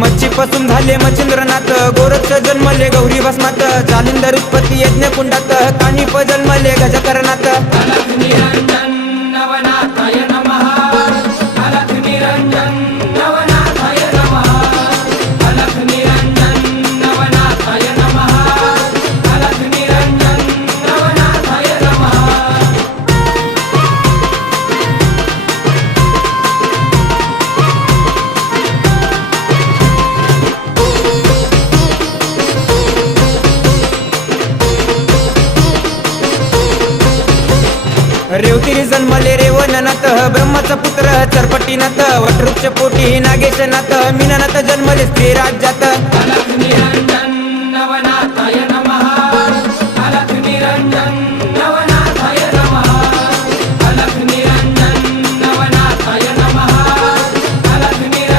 मच्छीपासून झाले मच्छिंद्रनाथ, गोरक्ष जन्मले गौरी भस्मात, जालिंदर उत्पत्ती यज्ञ कुंडात, कानिप जन्मले गजकरणात। अलख निरंजन नवनाथाय नमः, अलख निरंजन नवनाथाय नमः, अलख निरंजन नवनाथाय नमः, अलख निरंजन नवनाथाय नमः। रेवतिरी जन्मले रेवणनाथ, ब्रह्माचा पुत्र चरपटीनाथ, वटवृक्ष पोटी नागेशनाथ, मीननाथ जन्मले स्त्री राज्यात।